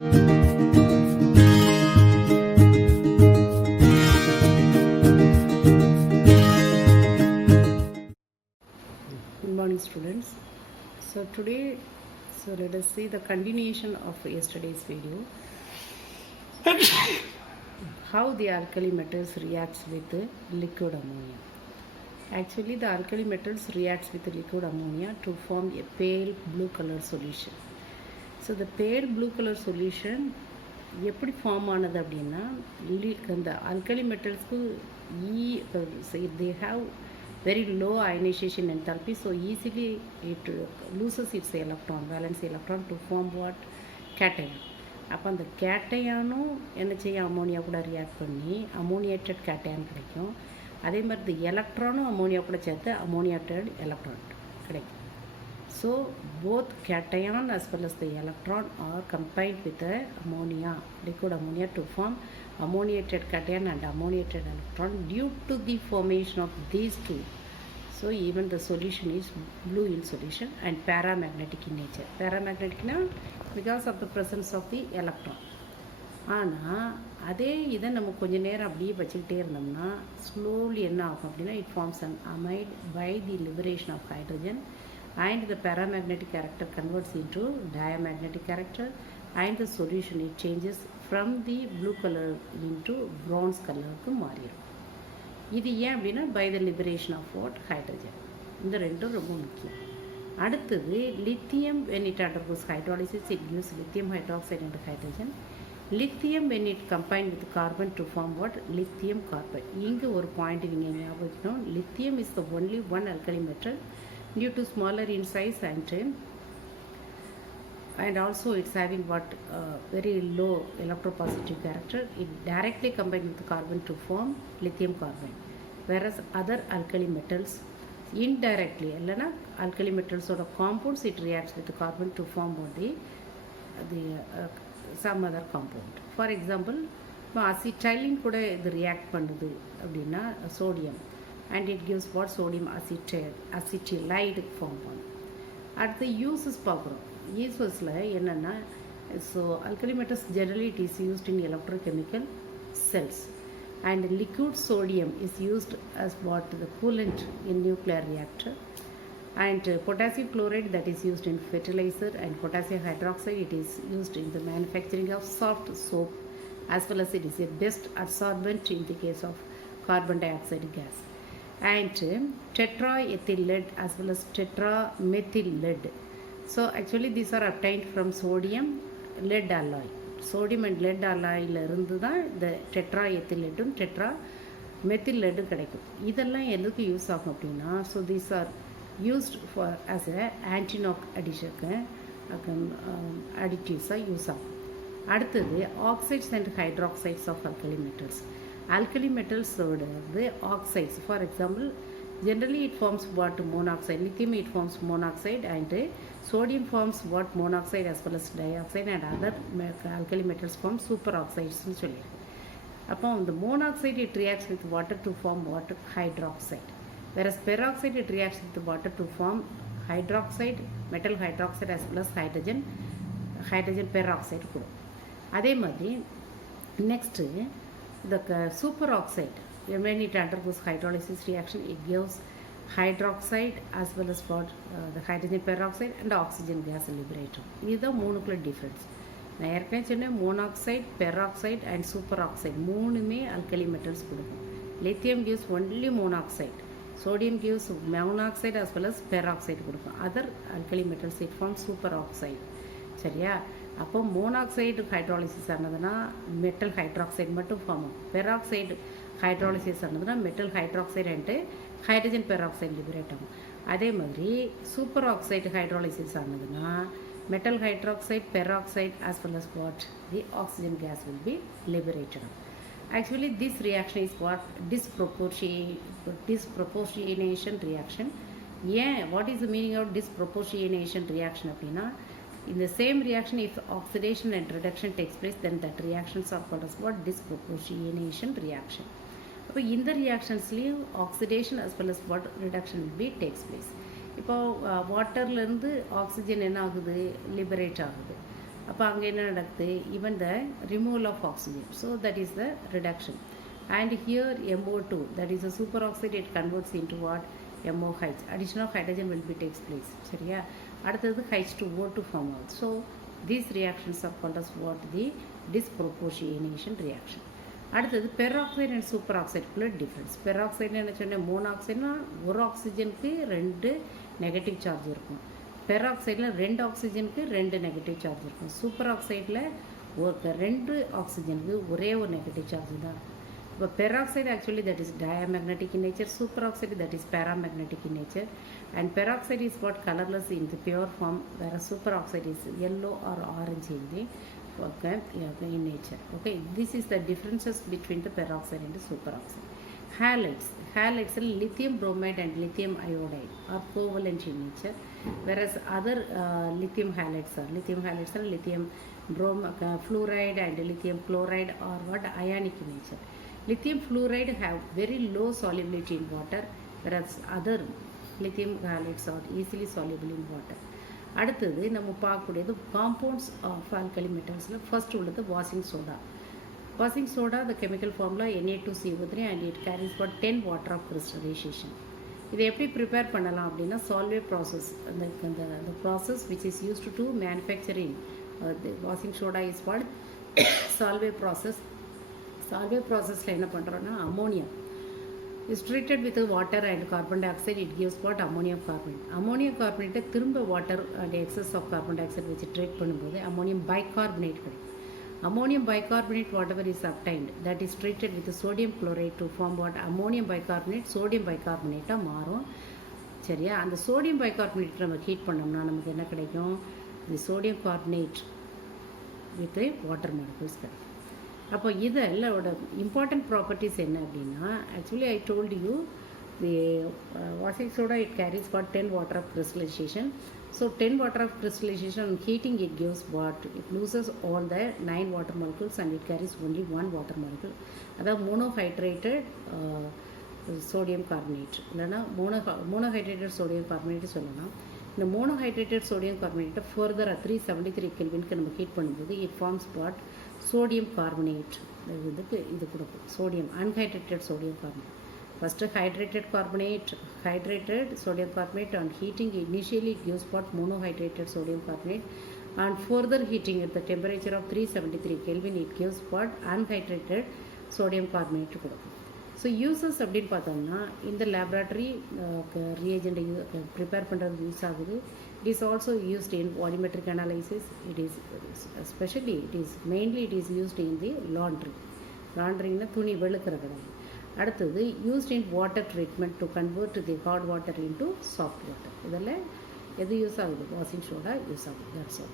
Good morning, students. So today, let us see the continuation of yesterday's video. How the alkali metals reacts with the liquid ammonia. Actually, the alkali metals reacts with the liquid ammonia to form a pale blue color solution. So the pale blue color solution எப்படி form ஆனது அப்படின்னா, அந்த alkali metals they have very low ionization enthalpy, so easily it loses its electron, valence electron to form what? Cation. அப்போ அந்த கேட்டையானும் என்ன செய்யும், ammonia கூட react பண்ணி அமோனியேட்டட் கேட்டையான் கிடைக்கும். அதே மாதிரி இந்த எலக்ட்ரானும் அமோனியா கூட சேர்த்து அமோனியேட்டட் எலக்ட்ரான் கிடைக்கும். So both cation as well as the electron are combined with the ammonia, liquid ammonia, to form ammoniated cation and ammoniated electron due to the formation of these two. So even the solution is blue in solution and paramagnetic in nature. Paramagnetic now because of the presence of the electron. ஆனால் அதே இதை நம்ம கொஞ்சம் நேரம் அப்படியே வச்சுக்கிட்டே இருந்தோம்னா slowly என்ன ஆகும் அப்படின்னா, it forms an amide by the liberation of hydrogen, and the paramagnetic character converts into diamagnetic character, and the solution it changes from the blue color into bronze color க்கு மாறிடும். இது ஏன் அப்படின்னா, by the liberation of what? Hydrogen. இந்த ரெண்டும் ரொம்ப முக்கியம். அடுத்தது lithium, when it undergoes hydrolysis it gives lithium hydroxide and hydrogen. Lithium when it combined with carbon to form what? Lithium carbide. இங்கே ஒரு பாயிண்ட் நீங்கள் ஞாபகம் வச்சுக்கணும். lithium is the only one alkali metal due to smaller in size and also it's having what? Very low electropositive character. It directly combined with carbon to form lithium carbide, whereas other alkali metals indirectly, இல்லைனா alkali metals ஓட compounds it reacts with carbon to form some other compound. For example, acetylene கூட இது react பண்ணுது அப்படின்னா sodium, and it gives what? Sodium acetylide form பண்ணும். அடுத்து uses பார்க்குறோம். uses என்னென்னா, so alkali metals generally it is used in electrochemical cells, and liquid sodium is used as what? The coolant in nuclear reactor, and potassium chloride that is used in fertilizer, and potassium hydroxide it is used in the manufacturing of soft soap, as well as it is a best absorbent in the case of carbon dioxide gas, and tetraethyl lead as well as tetramethyl lead. So actually these are obtained from sodium lead alloy. Sodium and lead alloyல இருந்து தான் இந்த tetraethyl leadum tetramethyl leadum கிடைக்கும். இதெல்லாம் எதுக்கு use ஆகும் அப்படின்னா, so these are used for as a anti-knock additives use ஆகும். அடுத்தது oxides and hydroxides of alkali metals. Alkali metals oxides, for example, generally it forms what? Monoxide. Lithium it forms monoxide, and sodium forms what? Monoxide as well as dioxide, and other alkali metals form superoxides னு சொல்லியிருக்கு. அப்போ the monoxide it reacts with water to form water hydroxide, whereas peroxide it reacts with water to form hydroxide, metal hydroxide as well as hydrogen peroxide கூட. அதே மாதிரி next the superoxide, when it undergoes hydrolysis reaction it gives hydroxide as well as what? The hydrogen peroxide and oxygen gas liberator. இதுதான் மூணுக்குள்ள difference. நான் ஏற்கனவே சொன்னேன், monoxide, peroxide and super oxide மூணுமே alkali metals கொடுக்கும். lithium gives only monoxide, sodium gives monoxide as well as peroxide கொடுக்கும். other alkali metals it forms superoxide. சரியா? அப்போ monoxide hydrolysis ஆனதுன்னா மெட்டல் ஹைட்ராக்சைடு மட்டும் ஃபார்ம் ஆகும். பெராக்சைடு ஹைட்ராலிசிஸ் ஆனதுன்னா metal hydroxide and hydrogen peroxide liberate ஆகும். அதே மாதிரி சூப்பர் ஆக்சைடு ஹைட்ராலிசிஸ் ஆனதுன்னா metal hydroxide, peroxide as well as what? The oxygen gas will be liberated. Actually this reaction is what? Disproportionation reaction. What is the meaning of disproportionation reaction அப்படின்னா, in the same reaction if oxidation and reduction takes place, then that reactions are called as what? Disproportionation reaction. அப்போ இந்த reactionsலையும் oxidation as well as what? Reduction will be takes place. இப்போ வாட்டர்லேருந்து oxygen என்ன ஆகுது? Liberate ஆகுது. அப்போ அங்கே என்ன நடக்குது, even the removal of oxygen, so that is the reduction. And here MO2, that is a superoxide, it converts into what, MOH, addition of hydrogen will be takes place. சரியா, அடுத்தது H2O2 form ஆகுது. So these reactions are called as what, the disproportionation reaction. அடுத்தது peroxide and super ஆக்சைடுக்குள்ள difference. பெராக்சைடுன்னு என்ன சொன்னேன், மோனாக்சைடுனா ஒரு ஆக்சிஜனுக்கு 2 நெகட்டிவ் சார்ஜ் இருக்கும். பெராக்சைடில் 2 ஆக்சிஜனுக்கு 2 நெகட்டிவ் சார்ஜ் இருக்கும். சூப்பர் ஆக்சைடில் 2 ஆக்சிஜனுக்கு ஒரே ஒரு நெகட்டிவ் சார்ஜ் தான். இப்போ peroxide actually that is diamagnetic in nature, superoxide that is paramagnetic in nature. And peroxide is what colourless in the pure form, வேறு superoxide is yellow or orange in the in nature. Okay, this is the differences between the peroxide and the superoxide. Halides lithium bromide and lithium iodide are covalent in nature, whereas other lithium halides are lithium fluoride and lithium chloride are what, ionic in nature. Lithium fluoride have very low solubility in water, whereas other lithium halides are easily soluble in water. அடுத்தது நம்ம பார்க்கக்கூடியது compounds of alkali மெட்டல்ஸில் first உள்ளது washing soda. Washing soda the chemical formula Na2CO3 and it carries for 10 water of crystallization. இதை எப்படி prepare பண்ணலாம் அப்படின்னா, Solvay process, அந்த process which is used to manufacturing the washing soda is called Solvay process. Solvay ப்ராசஸில் என்ன பண்ணுறோன்னா, ammonia is treated with water and carbon dioxide, it gives what, ammonium carbonate. Ammonium carbonate திரும்ப water and excess of carbon dioxide வச்சு treat பண்ணும்போது ammonium bicarbonate கிடைக்கும். Ammonium bicarbonate whatever is obtained, that is treated with sodium chloride to form what, ammonium bicarbonate, sodium bicarbonate மாறும். சரியா, அந்த sodium bicarbonate நம்ம heat பண்ணோம்னா நமக்கு என்ன கிடைக்கும், the sodium carbonate with water molecules கிடைக்கும். அப்போ இதோட இம்பார்ட்டன்ட் ப்ராப்பர்ட்டிஸ் என்ன அப்படின்னா, actually I told you the washing soda it carries for 10 water of crystallisation. So 10 water of crystallisation heating it gives what, it loses all the 9 water molecules and it carries only 1 water molecule. அதாவது monohydrated sodium carbonate, இல்லைனா மோனோஹைட்ரேட்டட் sodium carbonate சொல்லலாம். இந்த மோனோஹைட்ரேட்டட் sodium கார்பனேட்டை ஃபர்தராக 373 கெல்வினுக்கு நம்ம heat பண்ணும்போது it forms what, sodium carbonate. இது கொடுக்கும் sodium unhydrated sodium carbonate. First hydrated sodium carbonate, and heating initially it gives what, monohydrated sodium carbonate, and further heating at the temperature of 373 Kelvin it gives what, unhydrated sodium carbonate கொடுக்கும். So uses அப்படின்னு பார்த்தோம்னா, இந்த laboratory reagent prepare பண்ணுறது use ஆகுது. It is also used in volumetric analysis. It is especially, mainly used in the laundryனா துணி வெளுக்கிற கடை. அடுத்தது used in water treatment to convert the hot water into soft water. இதெல்லாம் எது யூஸ் ஆகுது, washing soda use ஆகுது. That's all.